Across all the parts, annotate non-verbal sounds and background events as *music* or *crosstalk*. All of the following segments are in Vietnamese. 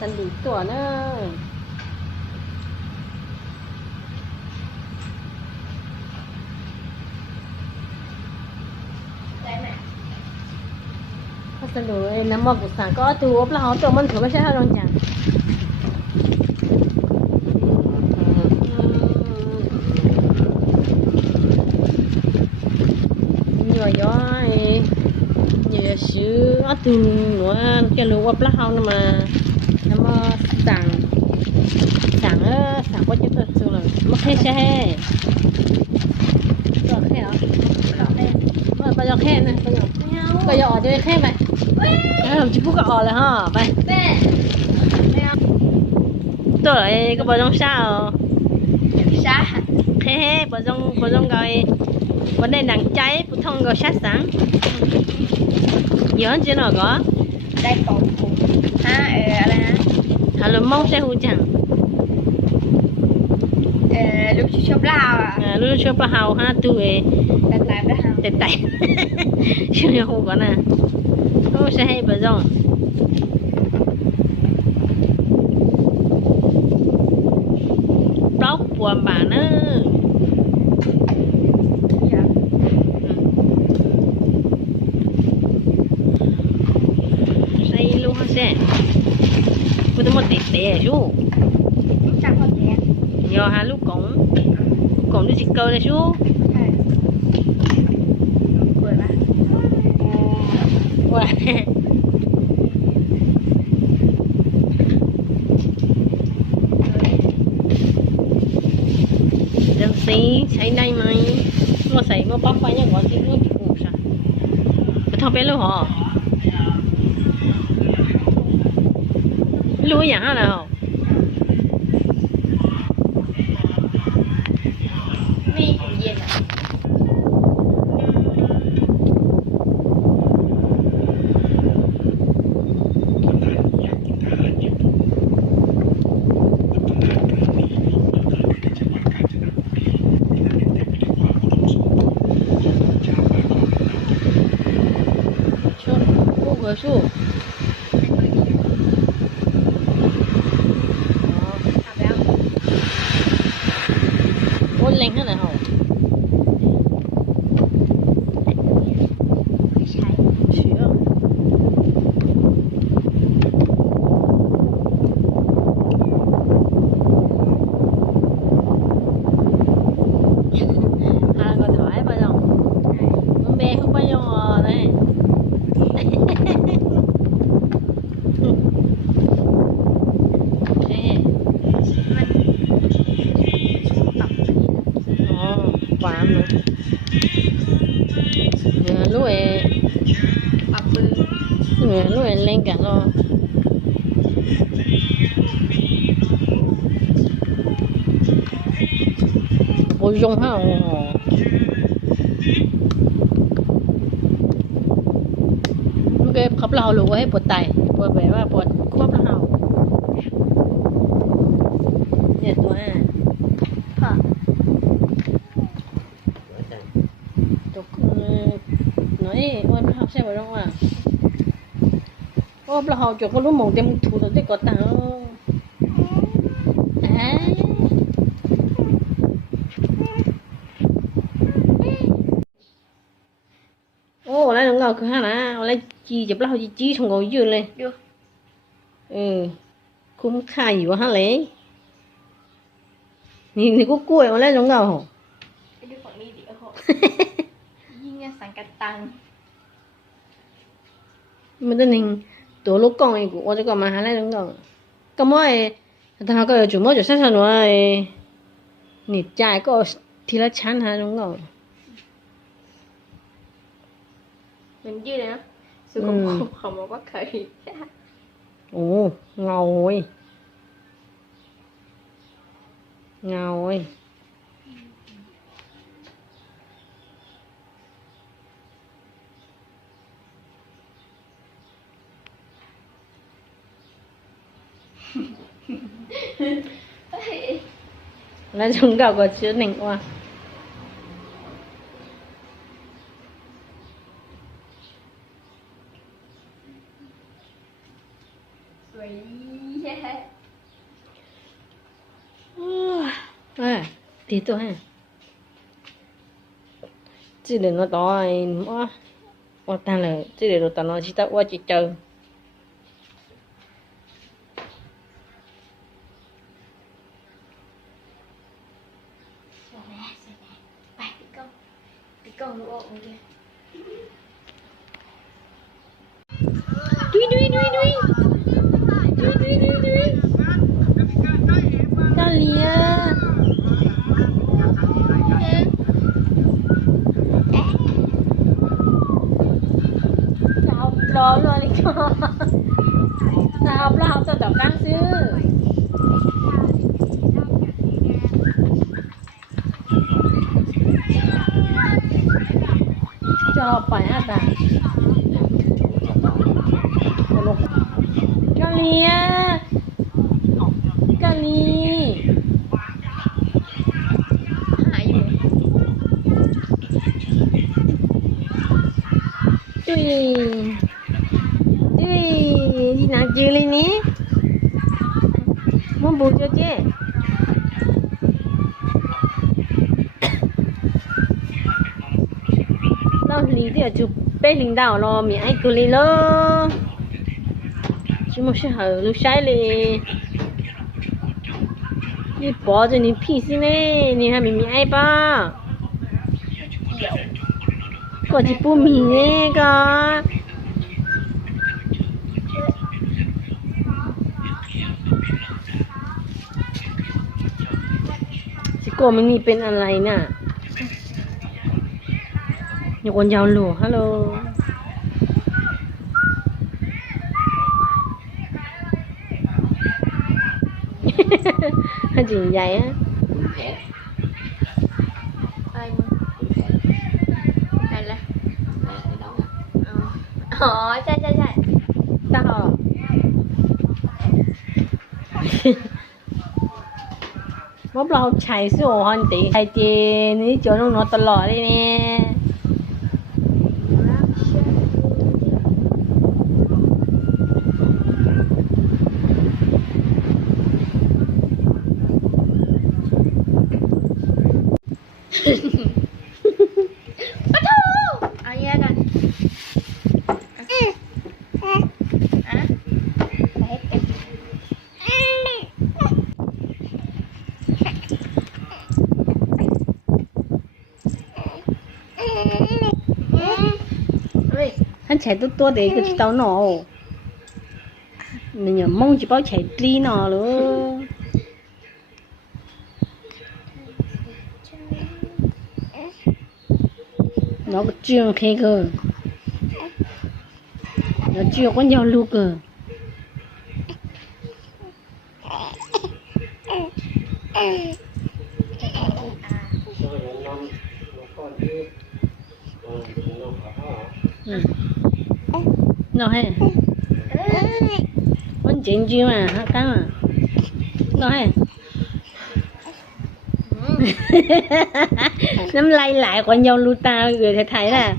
สันดีตัวเนอะ ได้ไหม พัสดุไอ้น้ำมันกุศลก็ตัวปลาหอตัวมันถือไม่ใช่ห้าร้อยจังnhỏ nhỏ nhiều xứ ở từ nữa cái lúa bắp hao nó mà nó mà sẵn sẵn ờ, sẵn quá chứ thật sự là mất hết xe. Vâng, rồi thế hả? Rồi bây giờ khen này bây giờ bây giờ cho khen mày. Cái làm chỉ phút gọi rồi ha, mày. Tôi lại có bao nhiêu sao sao thế bao nhiêu bao nhiêu gọi vấn đề nắng cháy phổ thông gọi sát sáng nhớ chưa nào có đây còn ha ở là งผมฮะเอออะไรนะ hà lô mong sẽ hụt chẳng เออลูกชิชอบลาวอ่ะ à lúc chưa bao hào ha tuổi แต่ตายไปหา tệ tệ chưa không có nè tôi sẽ hay bao trong trẻ chú. Nhỏ hà lúc cũng cũng được dịch cơ này chú. Cười mà quá dân xí, cháy đây mày. Mua sấy mua bóc phải nhà gọi thì mua bị cục sao cái thằng bé lâu hả? ตัวอย่า reuniones lui lui lui lên cả lo bố dùng ha lúc em khắp lao lũ ấy bột tay bột vẻ ว่าบดควบเรา ôm là họ cho con lúc mồm thì mình thủ tới có tao ô lại nó cứ hả nè lại chi chụp lao chi chi thằng ngồi dưa lên. Ừ. Cũng khai gì quá hả lấy? Nhìn thì có cua mà lại nó ngầu *laughs* mình tên hình 多老讲一句，我就讲嘛，下来人讲，咁我诶，但系佢做乜就身上我诶，你家个提了钱下人讲，唔知咧，小公公好冇乜佢，哦，牛喂，牛喂。là chúng ta có chữ nịnh qua à tí tôi ha chỉ để nó đói quá, quá ta là chỉ để nó tao nói chỉ tao qua chỉ chơi. เาหลีอะาวรอรอเลยก่อาวลาจะดอบก้างซื้อ cho phải hạt à กาลีอะกาลีหายอยู่ดุยดุยที่นักจือเลยนี่มันบูเจเจ lý thì ở chụp tên hình đảo lò mẹ anh cứ lên lơ ชิมชิหาลูกชายเลยยิ้你抱着你屁事呢？你还没米爱吧？我就不米那个。สิโก้มันมีเป็นอะไรน่ะ อยู่คนยาวหลัวฮัลโหล chỉ vậy á. Ờ. ờ, chạy chạy chạy. Sao Móc lo chạy xuống hòn tí. Chạy tiền, chỗ nó nó tọt lọ đi nè. ฮ้ย hắn chạy tốt tốt để cái tao nọ mình nhờ mong chỉ bao chạy đi nọ luôn nó có trường khe cơ. Nó chưa có nhau luôn cơ. Ừ. nó hay. Con chuyện chưa mà hả cá mà nó hay. *laughs* Nắm lay lại con nhau lưu ta người thấy thấy là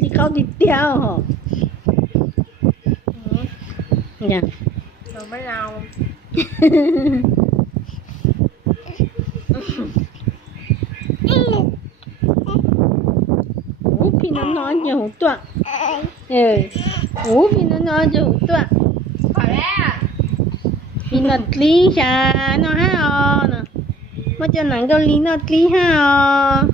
đi câu đi theo hả? Dạ. Rồi mới lau *laughs* nó nhiều đoạn. Ừ ủ vì nó nó nhiều đoạn. Vì nó lý ra nó ha o nè. Mà cho nàng câu lý nó lý ha o.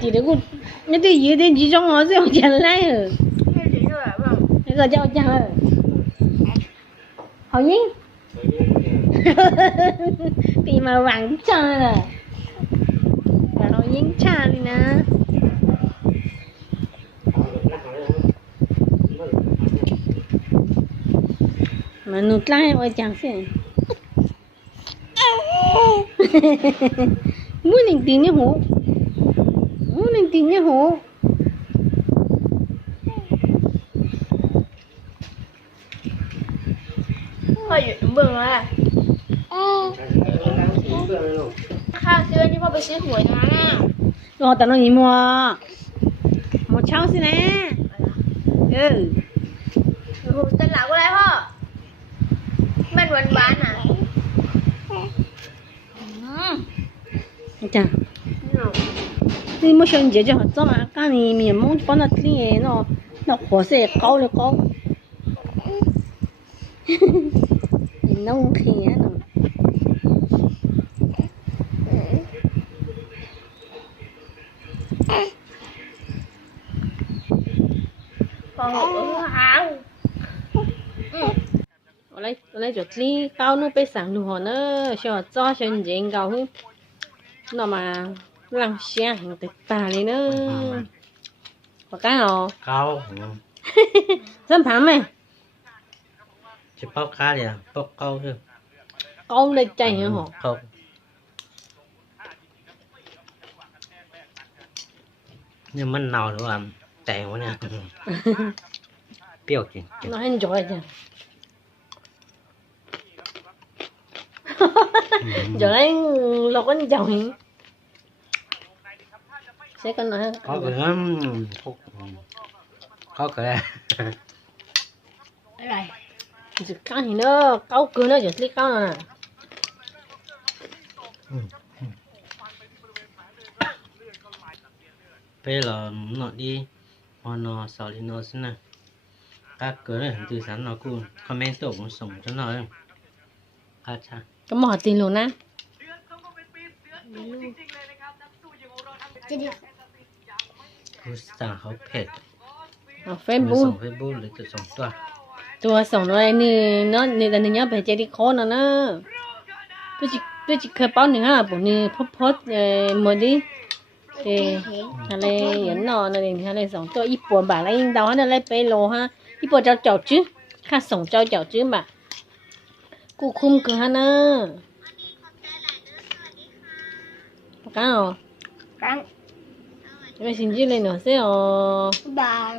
Chỉ được con nó tôi dưới đến chỉ trong nó sẽ không chán lại rồi nó chỉ cho bạn không? Nó cho rồi hầu nhiên ตีมาหวังเจอเลยเรายิ่งชาเลยนะมันนุ่งไล่ไว้จังสิมูหนึ่งตีนี่หูมูหนึ่งตีนี่หูไปอยู่เมื也不问啊。 ข้าวซื้อที่พ่อไปซื้อหวยนะรอแต่น้องนี้มัวหมดเช่าสินะเออตลาดอะไรพ่อม่นหวานหวานอะจ้ะนี่ไม่ชนเจ๊จะหัดจ้องอะก้านี่มีมุ้งป้อนนัวเสียเนาะ那น้องเขียน？ lấy chuột đi cao nu bê sáng lu hòn nữa cho cho chân diện gạo hú nó mà làm xe hàng từ tà đi nữa có cá hò cao rất thảm mày chỉ bóc cá đi à bóc câu chứ câu lên chạy hả hò không nhưng mình nào nữa làm tèo quá nè tiêu chuyện nó hết rồi chứ giờ đấy lột anh chồng. Sẽ con nữa có cửa có cửa đây này. Giờ con thì nó câu cửa nó giờ lấy câu nữa nè. Bây giờ nó đi. Mà nó sợ thì nó xin nè. Các cửa này từ sáng nó cũng comment tổ cũng sống cho nó em à chà cha Có mỏ tiền luôn á. จะดี cứสั่งเขาเผ็ด Ở ส่ง Facebook เฟซบุ๊กหรือจะส่งตัว ตัวส่งอะไรนี่เนาะนี่แต่เนี่ยไปเจดีโคนะนะตัวจิตัวจิเคยป้อนหนึ่งอ่ะปุ่นนี่พบพดเอ่อหมดดิเออ เห็น อะไรอย่างนอนอะไรอะไรสองตัวอีปวดบ่าแล้วยิงดาวนั่นอะไรไปโลฮะอีปวดเจ้าเจ้าจื้อข้าส่งเจ้าเจ้าจื้อบ่ะ กูคุมคือฮะนะปากกาอ๋อครั้งไม่สินจื้อเลยเนาะเสียอ๋อ บาง